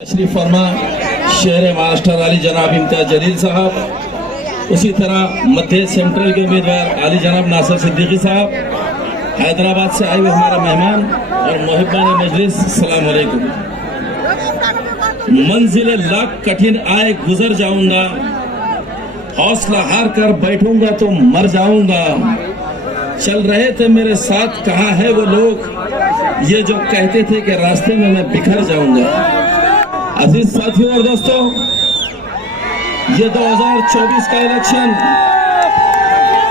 तशरीफ फरमा शहर महाराष्ट्र आली जनाब इम्तियाज जलील साहब, उसी तरह मध्य सेंट्रल के उम्मीदवार आली जनाब नासिर सिद्दीकी साहब, हैदराबाद से आए हुए हमारा मेहमान और मुहिब्बान मजलिस, अस्सलाम वालेकुम। मंजिल लाख कठिन आए गुजर जाऊंगा, हौसला हार कर बैठूंगा तो मर जाऊंगा। चल रहे थे मेरे साथ, कहाँ है वो लोग ये जो कहते थे कि रास्ते में मैं बिखर जाऊंगा। अजीज साथियों और दोस्तों, ये 2024 का इलेक्शन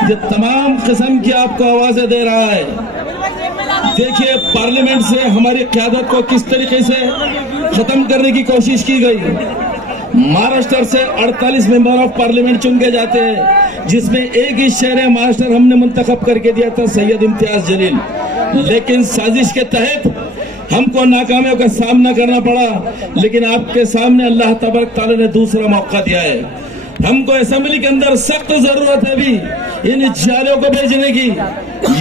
ये तमाम किस्म की आपको आवाजें दे रहा है। देखिए, पार्लियामेंट से हमारी क़यादत को किस तरीके से खत्म करने की कोशिश की गई। महाराष्ट्र से 48 मेंबर ऑफ पार्लियामेंट चुन के जाते हैं, जिसमें एक ही शहर महाराष्ट्र हमने मुंतखब करके दिया था सैयद इम्तियाज जलील, लेकिन साजिश के तहत हमको नाकामियों का सामना करना पड़ा। लेकिन आपके सामने अल्लाह तबारक तआला ने दूसरा मौका दिया है। हमको असेंबली के अंदर सख्त जरूरत है भी इन जालियों को भेजने की,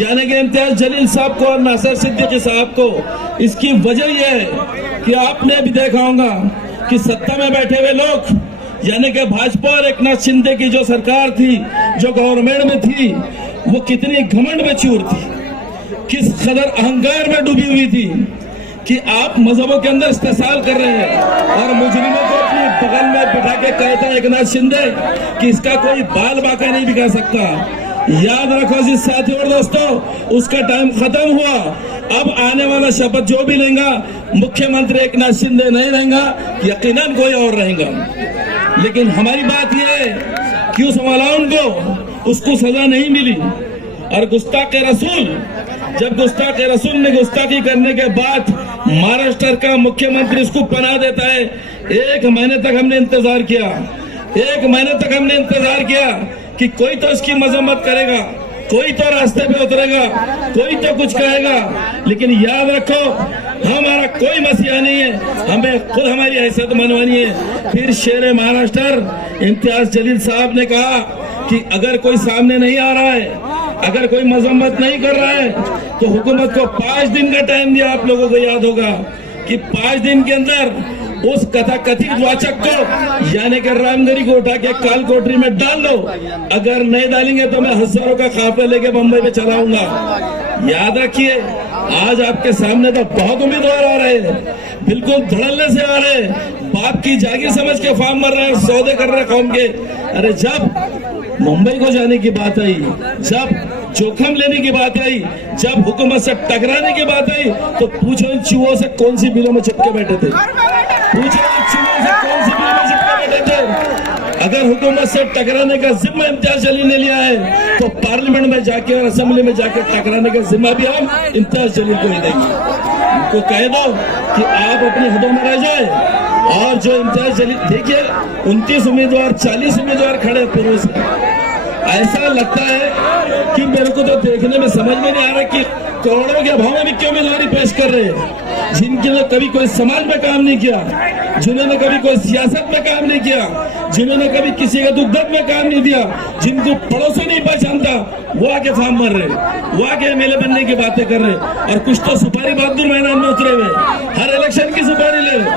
यानी कि इम्तियाज जलील साहब को और नासिर सिद्दीकी साहब को। इसकी वजह यह है कि आपने भी देखा होगा कि सत्ता में बैठे हुए लोग, यानी कि भाजपा और एकनाथ शिंदे की जो सरकार थी, जो गवर्नमेंट में थी, वो कितनी घमंड में चूर थी, किस कदर अहंकार में डूबी हुई थी कि आप मजहबों के अंदर इस्तेसाल कर रहे हैं और मुजरिमों को अपनी बगल में बिठा के कहता है एकनाथ शिंदे कि इसका कोई बाल बाका नहीं बिका सकता। याद रखो जी साथियों और दोस्तों, उसका टाइम खत्म हुआ। अब आने वाला शपथ जो भी लेगा, मुख्यमंत्री एकनाथ शिंदे नहीं रहेगा, यकीनन कोई और रहेगा। लेकिन हमारी बात यह है कि उस मलाउन को उसको सजा नहीं मिली। और गुस्ताख रसूल, जब गुस्ताख रसूल ने गुस्ताखी करने के बाद महाराष्ट्र का मुख्यमंत्री उसको पनाह देता है, 1 महीने तक हमने इंतजार किया, 1 महीने तक हमने इंतजार किया कि कोई तो इसकी मजम्मत करेगा, कोई तो रास्ते पे उतरेगा, कोई तो कुछ कहेगा। लेकिन याद रखो, हमारा कोई मसीहा नहीं है, हमें खुद हमारी हैसियत मनवानी है। फिर शेर महाराष्ट्र इम्तियाज जलील साहब ने कहा कि अगर कोई सामने नहीं आ रहा है, अगर कोई मजम्मत नहीं कर रहा है, तो हुकूमत को 5 दिन का टाइम दिया। आप लोगों को याद होगा कि 5 दिन के अंदर उस कथित वाचक को, यानी कि रामगरी को उठा के काल कोठरी में डाल लो। अगर नहीं डालेंगे तो मैं हजारों का काफिला लेके बंबई में चलाऊंगा। याद रखिए, आज आपके सामने तो बहुत उम्मीदवार आ रहे हैं, बिल्कुल धड़ल्ले से आ रहे हैं, बाप की जागीर समझ के फार्म मर रहे हैं, सौदे कर रहे हैं कौम के। अरे जब मुंबई को जाने की बात आई, जब जोखिम लेने की बात आई, जब हुकूमत से टकराने की बात आई, तो पूछो इन चूहों से कौन सी बिलों में चिपके बैठे थे, पूछो इन चूहों से कौन सी बिलों में चिपके बैठे थे। अगर हुकूमत से टकराने का जिम्मा इम्तियाज जलील ने लिया है, तो पार्लियामेंट में जाके और असेंबली में जाके टकराने का जिम्मा भी हम इम्तियाज जलील को ही देंगे। उनको कह दो कि आप अपनी हदों में रह जाए। और जो इम्तियाज जलील, देखिए 29 उम्मीदवार, 40 उम्मीदवार खड़े पुरुष हैं। ऐसा लगता है कि मेरे को तो देखने में समझ में नहीं आ रहा कि करोड़ों के भाव में भी क्यों उम्मीदवारी पेश कर रहे हैं, जिनके कभी कोई समाज में काम नहीं किया, जिन्होंने कभी कोई सियासत में काम नहीं किया, जिन्होंने कभी किसी का दुख दर्द में काम नहीं दिया, जिनको पड़ोसी नहीं पहचानता, वो आके फार्म भर रहे, वो आके एमएलए बनने की बातें कर रहे। और कुछ तो सुपारी बहादुर मैदान में उतरे हुए, हर इलेक्शन की सुपारी ले रहे,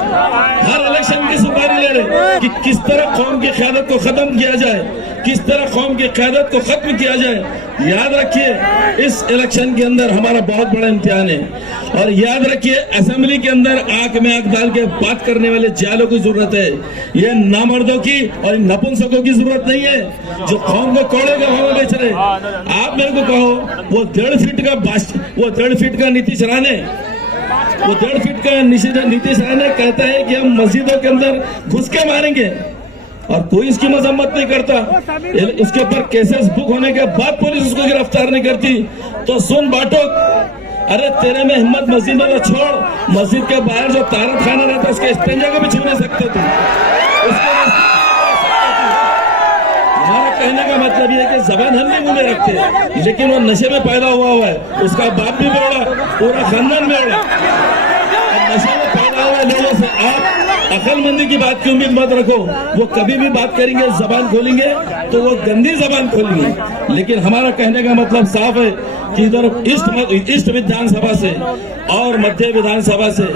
हर इलेक्शन की सुपारी ले रहे कि किस तरह कौम की क़यादत को खत्म किया जाए, किस तरह कौम की क़यादत को खत्म किया जाए। याद रखिए, इस इलेक्शन के अंदर हमारा बहुत बड़ा इम्तिहान है। और याद रखिए, असेंबली के अंदर आंख में आंख डाल के बात करने वाले जालों की जरूरत है, ये नामर्दों की और नपुंसकों की जरूरत नहीं है, जो कौम को कोड़े के भाव में बेच रहे। आप मेरे को कहो, वो 1.5 फीट का नीतीश राणे, वो 1.5 फीट का नीतीश राणे कहता है कि हम मस्जिदों के अंदर घुस के मारेंगे, और कोई इसकी मजम्मत नहीं करता। उसके ऊपर केसेस बुक होने के बाद पुलिस उसको गिरफ्तार नहीं करती। तो सुन बाटो, अरे तेरे में हिम्मत मस्जिद में तो छोड़, मस्जिद के बाहर जो तारत खाना रहता है, उसके स्टेंजा को भी छू नहीं सकते थे। हमारा कहने का मतलब ये है कि जबान हम भी मुंह में रखते हैं, लेकिन वो नशे में पैदा हुआ है, उसका बाप भी बेवड़ा, पूरा खानदान बेवड़ा। नशे में पैदा हुए लोगों से आप अकलमंदी की बात की उम्मीद मत रखो। वो कभी भी बात करेंगे, जबान खोलेंगे तो वो गंदी जबान खोलेंगे। लेकिन हमारा कहने का मतलब साफ है कि इधर ईस्ट विधानसभा से और मध्य विधानसभा से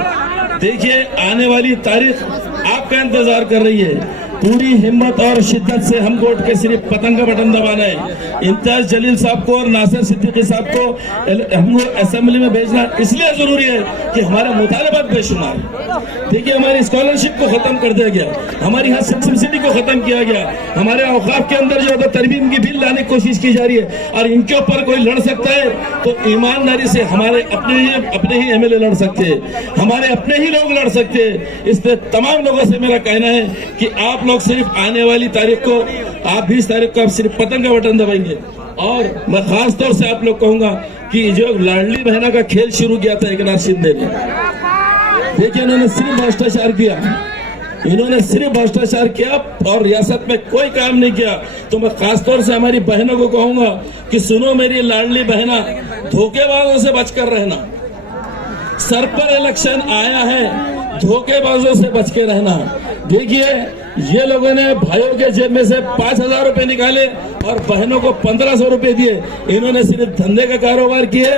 देखिए, आने वाली तारीख आपका इंतजार कर रही है। पूरी हिम्मत और शिद्दत से हमको उठ के सिर्फ पतंग का बटन दबाना है। इम्तियाज जलील साहब को और नासिर सिद्दीकी साहब को हमको असेंबली में भेजना इसलिए जरूरी है कि हमारे मुतालबात बेशुमार। देखिए, हमारी स्कॉलरशिप को खत्म कर दिया गया, हमारी यहाँ सब्सिडी को खत्म किया गया, हमारे औकाफ के अंदर जो तरमीम की बिल लाने की कोशिश की जा रही है, और इनके ऊपर कोई लड़ सकता है तो ईमानदारी से हमारे अपने ही एमएलए लड़ सकते हैं, हमारे अपने ही लोग लड़ सकते हैं। इसलिए तमाम लोगों से मेरा कहना है कि आप लोग सिर्फ आने वाली तारीख को, आप 20 तारीख को आप सिर्फ पतंग का बटन दबाएंगे। और मैं खास तौर से आप लोग कहूंगा कि जो लाडली बहना का खेल शुरू किया था एकनाथ शिंदे ने, देखिए इन्होंने सिर्फ भ्रष्टाचार किया, इन्होंने सिर्फ भ्रष्टाचार किया और रियासत में कोई काम नहीं किया। तो मैं खासतौर से हमारी बहनों को कहूंगा कि सुनो मेरी लाडली बहना, धोखेबाजों से बचकर रहना। सर पर इलेक्शन आया है, धोखेबाजों से बच के रहना। देखिए, ये लोगों ने भाइयों के जेब में से 5,000 रुपए निकाले और बहनों को 1,500 रुपए दिए। इन्होंने सिर्फ धंधे का कारोबार किए,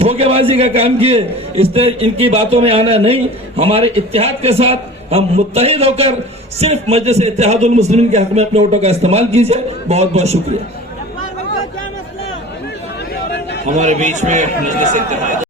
धोखेबाजी का काम किए। इसलिए इनकी बातों में आना नहीं। हमारे इत्तेहाद के साथ हम मुत्तहिद होकर सिर्फ मजलिस इत्तेहादुल मुस्लिमीन के हक में अपने वोटों का इस्तेमाल कीजिए। बहुत बहुत शुक्रिया। हमारे बीच में मजलिस इत्तेहाद